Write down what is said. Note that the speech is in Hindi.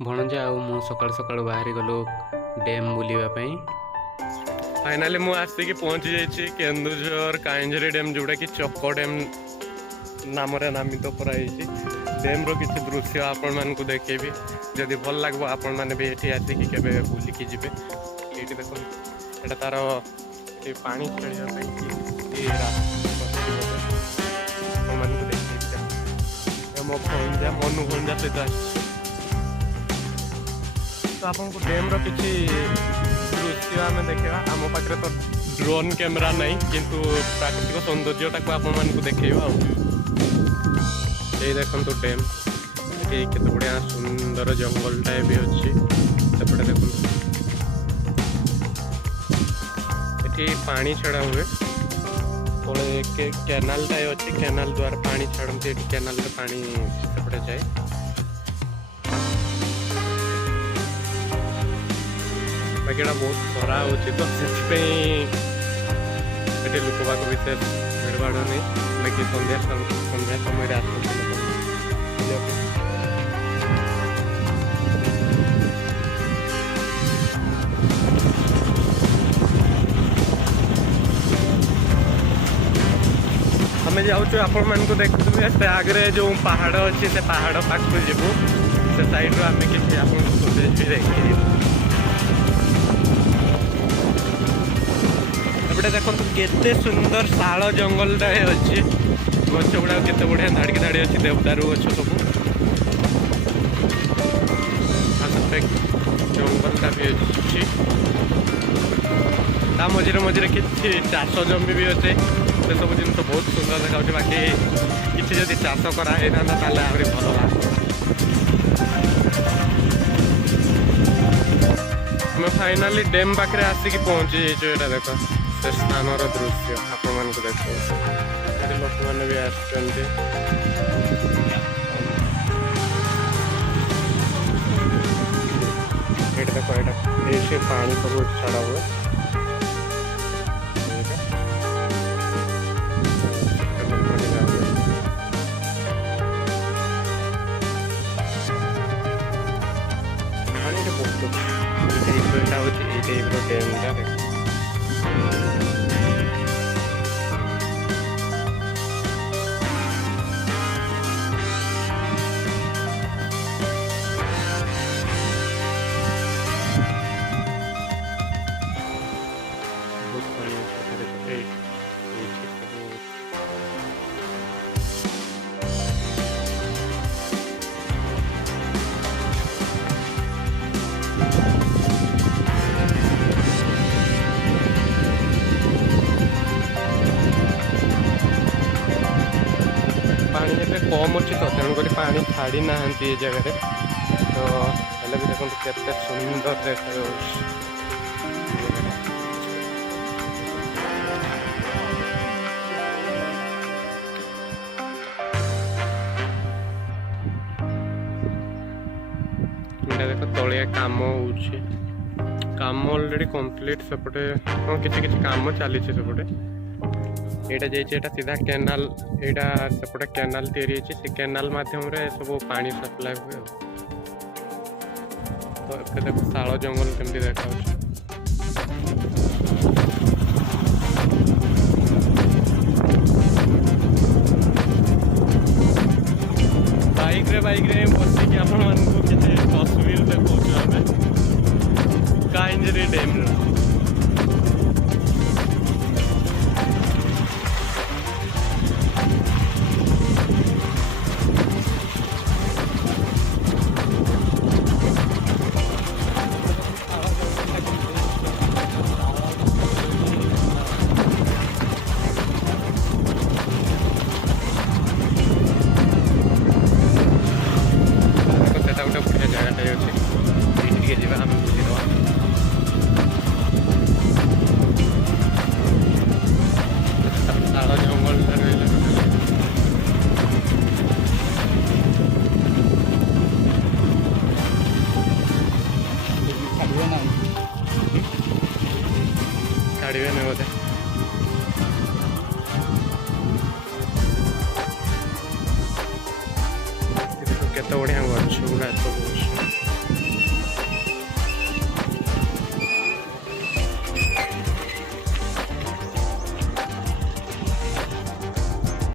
भणजा आउ मु सकाळु सकाळु बाहरी गलु डैम बुलिबा पई। फाइनाली मु आसिक पहुंची जाइए केन्दुझर काइंझरी डैम जोटा कि चक डैम नाम नामित कराई। डैम रो किसी दृश्य आपण मानकु देखेबी जदि भल लागबो आपण माने भी एठी आसिक केबे बुलिकी जिबे। एठी देखो एटा तार ए पानी खेलिया पई ए रास्ता आपण मानकु देखेबी मो भंजा मनु भंजा सहित तो आपको डैम रो किसी दृश्य आम देखा। आम पाखे तो ड्रोन कैमेरा नहीं किंतु प्राकृतिक सौंदर्यटा को आपण मानकु देखैबा। देखो डैम ये केते बढ़िया सुंदर जंगल टाइप भी अच्छी सेपटे देखो ये पानी छड़ा हुए तले कैनाल टाइप अच्छी कैनाल द्वारा पानी छाड़ती कैनाल रे पानी सेपटे जाए। बाकी बहुत खरा हो तो से लोक बाग विशेष भिड़ भाड़ नहीं बाकी संध्या समय आसते आम जाऊँ आपण मानक देखुए से आगे जो पहाड़ अच्छी से पहाड़ पाखु जीवु से साइड आम किसी आप देखिए। एपटे देखो केते सुंदर शाल जंगल टाइप अच्छी गछ गुड़ा केते बढ़िया धाड़ी धाड़ी अच्छी देवदारू गछ सब जंगलटा भी अच्छी ता मझे मझे किसी चाष जमी भी अच्छे से सब जिन बहुत सुंदर देखा। बाकी किसी जब चाष कराई था आहरी भल आम फाइनाली डैम पाखे आसिक पहुँची जाइए। देख से स्थान दृश्य आपण मान देख लोक मैंने भी आसते देखो ये पानी सब छड़ा हुए पानी जब कम अच्छी तो तेणुक पानी छाड़ी ना ये जगह तो हेल्ले भी देखो केते सुंदर देखा देख तलिया काम काम ऑलरेडी कंप्लीट सेपटे हाँ किसी काम चली सेपटे यहाँ जाइए सीधा कैनाल यहाँ सेपटे कैनाल से कैनाल मध्यम सब पानी सप्लाय हुए तो देखो शाल जंगल केमती देखा बाइक रे बसिक आप किसी तस्वीर देखा आम काइंझरी डैम छाड़े नहीं बोधे।